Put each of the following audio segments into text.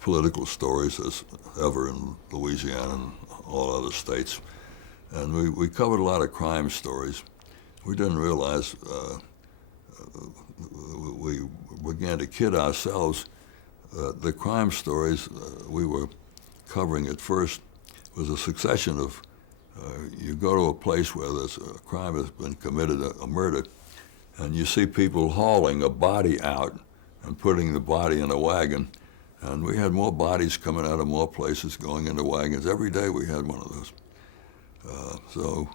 political stories as ever in Louisiana and all other states. And we covered a lot of crime stories. We didn't realize, we began to kid ourselves. The crime stories we were covering at first was a succession of, you go to a place where there's a crime has been committed, a murder, and you see people hauling a body out and putting the body in a wagon. And we had more bodies coming out of more places going into wagons. Every day we had one of those. So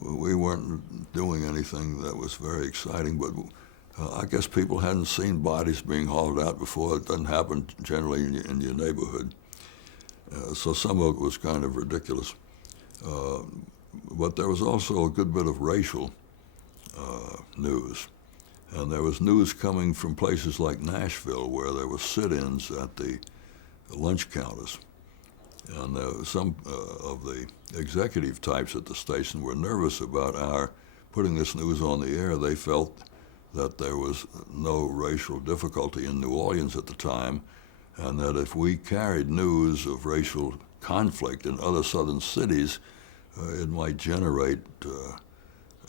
we weren't doing anything that was very exciting, but I guess people hadn't seen bodies being hauled out before. It doesn't happen generally in your neighborhood. So some of it was kind of ridiculous. But there was also a good bit of racial news. And there was news coming from places like Nashville, where there were sit-ins at the lunch counters. And some of the executive types at the station were nervous about our putting this news on the air. They felt that there was no racial difficulty in New Orleans at the time, and that if we carried news of racial conflict in other southern cities, it might generate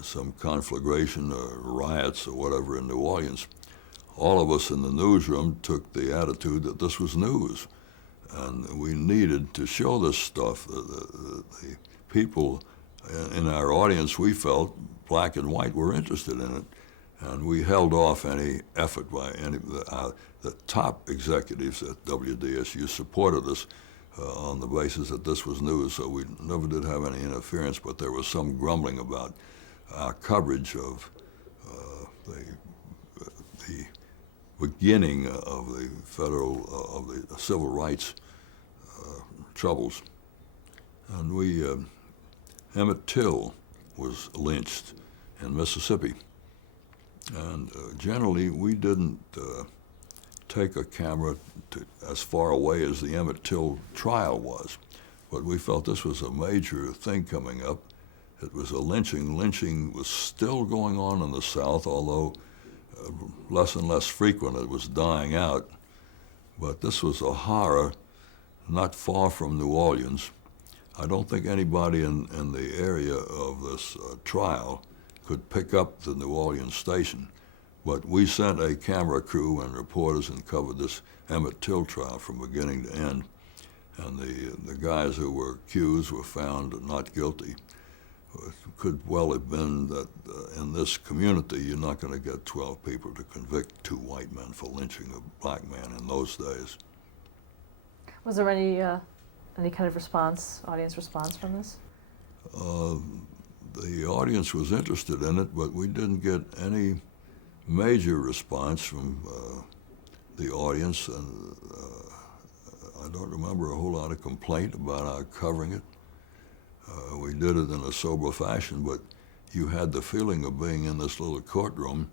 some conflagration or riots or whatever in New Orleans. All of us in the newsroom took the attitude that this was news, and we needed to show this stuff. The people in our audience, we felt, black and white, were interested in it, and we held off any effort by any the top executives at WDSU supported us on the basis that this was news, so we never did have any interference, but there was some grumbling about our coverage of the beginning of the of the civil rights troubles. And Emmett Till was lynched in Mississippi. And generally, we didn't take a camera as far away as the Emmett Till trial was, but we felt this was a major thing coming up. It was a lynching. Lynching was still going on in the South, although less and less frequent. It was dying out. But this was a horror not far from New Orleans. I don't think anybody in the area of this trial could pick up the New Orleans station. But we sent a camera crew and reporters and covered this Emmett Till trial from beginning to end. And the guys who were accused were found not guilty. It could well have been that in this community, you're not going to get 12 people to convict 2 white men for lynching a black man in those days. Was there any kind of response, audience response from this? The audience was interested in it, but we didn't get any major response from the audience, and I don't remember a whole lot of complaint about our covering it. We did it in a sober fashion, but you had the feeling of being in this little courtroom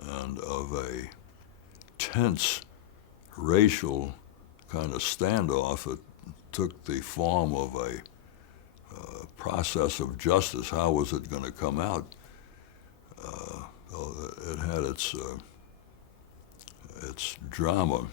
and of a tense racial kind of standoff. It took the form of a process of justice. How was it going to come out? It had its drama.